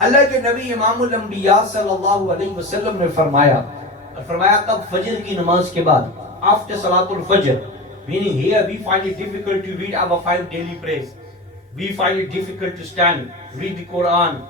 अल्लाह के नबी इमामुल अंबिया सल्लल्लाहु अलैहि वसल्लम ने फरमाया कब फजर की नमाज के बाद, आफ्टर सलातुल फजर, meaning here we find it difficult to read our 5 daily prayers. We find it difficult to stand, read the Quran,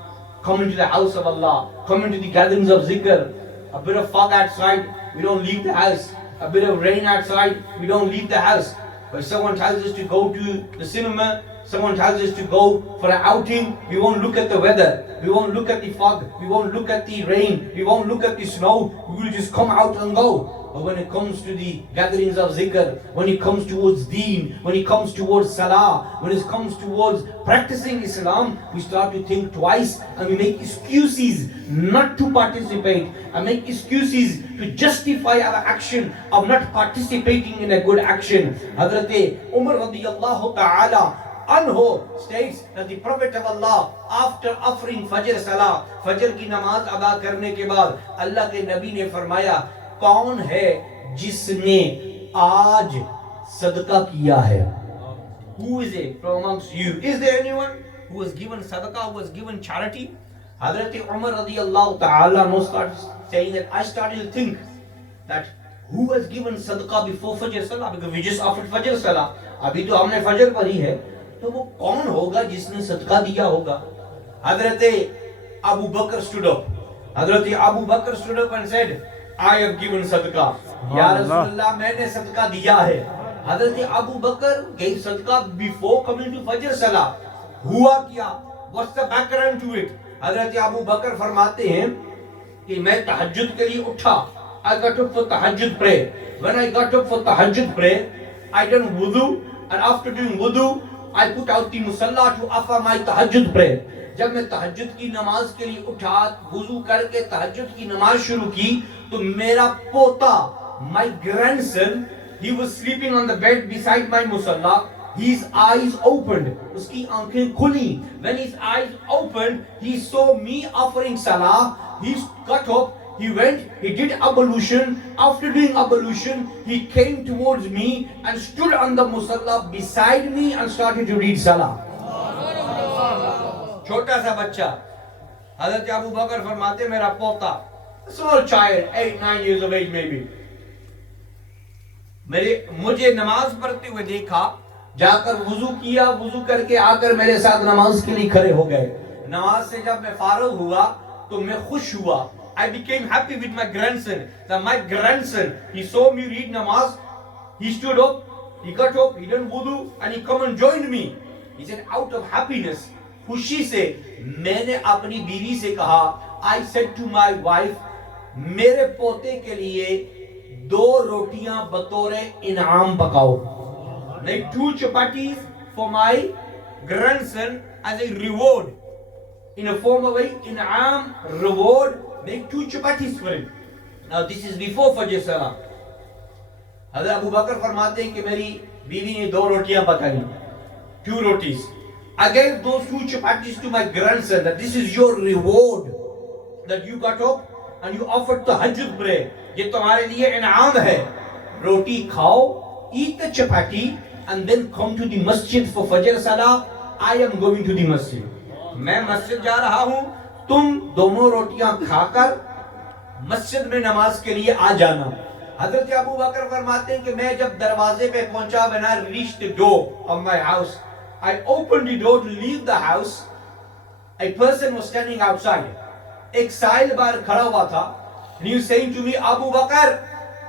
come into the house of Allah, come into the gatherings of zikr. A bit of fog outside, we don't leave the house. A bit of rain outside, we don't leave the house. But someone tells us to go to the cinema, someone tells us to go for an outing, we won't look at the weather, we won't look at the fog, we won't look at the rain, we won't look at the snow, we will just come out and go. But when it comes to the gatherings of zikr, when it comes towards deen, when it comes towards salah, when it comes towards practicing Islam, we start to think twice and we make excuses not to participate and make excuses to justify our action of not participating in a good action. Hazrat Umar radiyallahu ta'ala anhu states that the Prophet of Allah, after offering Fajr Salah, Fajr की नमाज अदा करने के बाद अल्लाह के नबी ने फरमाया, कौन है जिसने आज सदका किया है? Who is it from amongst you? Is there anyone who has given sadaqah, who has given charity? Hazrat Umar radiyallahu ta'ala started saying that I started to think that who has given sadaqah before Fajr Salah, because we just offered Fajr Salah, अभी तो हमने फजर पढ़ी है, तो वो कौन होगा जिसने सदका दिया होगा? हजरत अबू बकर stood up. Hazrat Abu Bakr stood up and said, I have given sadqa. या रसूलल्लाह, मैंने सदका दिया है. हजरत अबू बकर gave sadqa before coming to फजर सला. हुआ क्या? What's the background to it? हजरत अबू बकर फरमाते हैं कि मैं तहज्जुद के लिए उठा. I got up for tahajjud prayer. When I got up for tahajjud prayer, I done wudu, and after doing wudu, I put out the musalla to offer my tahajjud prayer. जब मैं तहज्जुद की नमाज के लिए उठा, वुजू करके तहज्जुद की नमाज शुरू की, तो मेरा पोता, my grandson, he was sleeping on the bed beside my musalla. His eyes opened, उसकी आंखें खुली. When his eyes opened, he saw me offering salah. He got up, he went, he did ablution. After doing ablution, he came towards me and stood on the musalla beside me and started to read salah. छोटा सा बच्चा, हज़रत अबू बकर फरमाते मेरा पोता, small child, 8-9 years of age maybe, मुझे नमाज पढ़ते हुए देखा, जाकर वुजू किया, वुजू करके आकर मेरे साथ नमाज के लिए खड़े हो गए. नमाज से जब मैं फारिग हुआ तो मैं खुश हुआ. I became happy with my grandson. That my grandson, he saw me read namaz, he stood up, he got up, he done wudu, and he come and joined me. He said, out of happiness, खुशी से मैंने अपनी बीवी से कहा, I said to my wife, मेरे पोते के लिए 2 रोटियां बतौर इनाम पकाओ. Make 2 chapatis for my grandson as a reward, in a form of a in'am, reward. Make 2 chapatis for him. Now this is before Fajr Salah. हज़रत अबू बकर फरमाते हैं कि मेरी बीवी ने 2 रोटियां पकाई, 2 rotis. I gave those 2 chapatis to my grandson, that this is your reward, that you got up and you offered tahajjud prayer. ये तुम्हारे लिए इनाम है. रोटी खाओ, eat the chapati, and then come to the masjid for Fajr Salah. I am going to the masjid. मैं मस्जिद जा रहा हूँ, तुम दोनों रोटियां खाकर मस्जिद में नमाज के लिए आ जाना. हजरत अबू बकर फरमाते हैं कि मैं जब दरवाजे पे पहुंचा, when I reached the door of my house, I opened the door to leave the house. A person was standing outside. एक साहिल बाहर खड़ा हुआ था. And he was saying to me, Abu Bakr,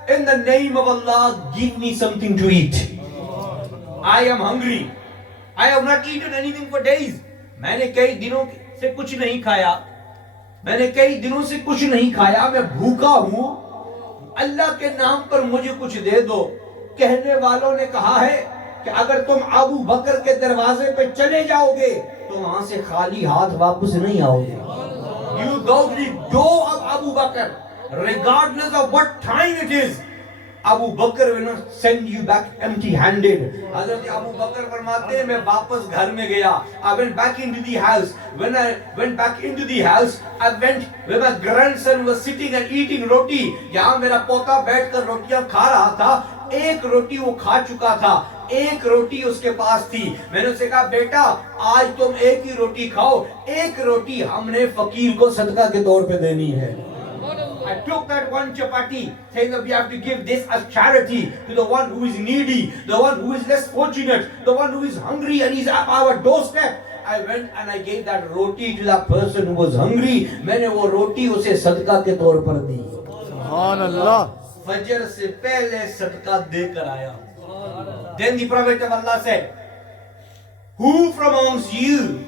in the name of Allah, give me something to eat. I am hungry. I have not eaten anything for days. मैंने कई दिनों से कुछ नहीं खाया. मैं भूखा हूँ. अल्लाह के नाम पर मुझे कुछ दे दो. कहने वालों ने कहा है कि अगर तुम अबू बकर के दरवाजे पे चले जाओगे तो वहां से खाली हाथ वापस नहीं आओगे. You go to the door of Abu Bakr, regardless of what time it is. Abu Bakr will not send you back empty-handed. हज़रत अबू बकर फरमाते हैं मैं वापस घर में गया. I went back into the house. When I went back into the house, I went where my grandson was sitting and eating roti. यहाँ मेरा पोता बैठकर रोटियां खा रहा था. एक रोटी वो खा चुका था, एक रोटी उसके पास थी। मैंने उसे कहा बेटा आज तुम एक ही रोटी खाओ, एक रोटी हमने फकीर को सदका के तौर पे देनी है। I took that one chapati, saying that we have to give this as charity to the one who is needy, the one who is less fortunate, the one who is hungry and is at our doorstep. I went and I gave that roti to that person who was hungry. मैंने वो रोटी उसे सदका के तौर पर दी। सुभान अल्लाह। फजर से पहले सदका देकर आया। Then the Prophet of Allah said, "Who from amongst you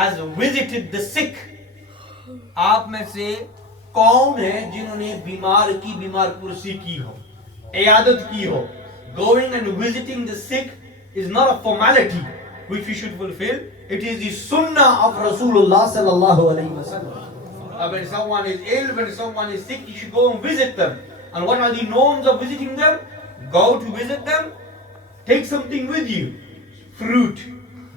has visited the sick?" आप में से कौन है जिन्होंने बीमार की बीमार कुर्सी की हो, इयादत की हो? Going and visiting the sick is not a formality which we should fulfill. It is the sunnah of Rasulullah sallallahu alaihi wasallam. When someone is ill, when someone is sick, you should go and visit them. And what are the norms of visiting them? Go to visit them, take something with you, fruit,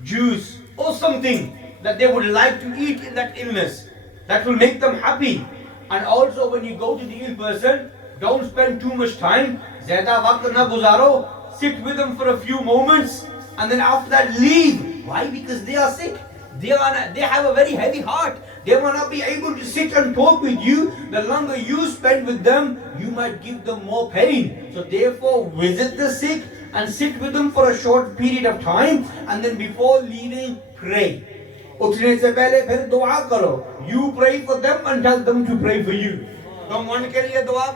juice, or something that they would like to eat in that illness, that will make them happy. And also when you go to the ill person, don't spend too much time. Zyada waqt na guzaro. Sit with them for a few moments and then after that leave. Why? Because they are sick. They have a very heavy heart. They will not be able to sit and talk with you. The longer you spend with them, you might give them more pain. So therefore visit the sick and sit with them for a short period of time, and then before leaving pray. उठने से पहले फिर दुआ करो. You pray for them and tell them to pray for you. तुम उनके लिए दुआ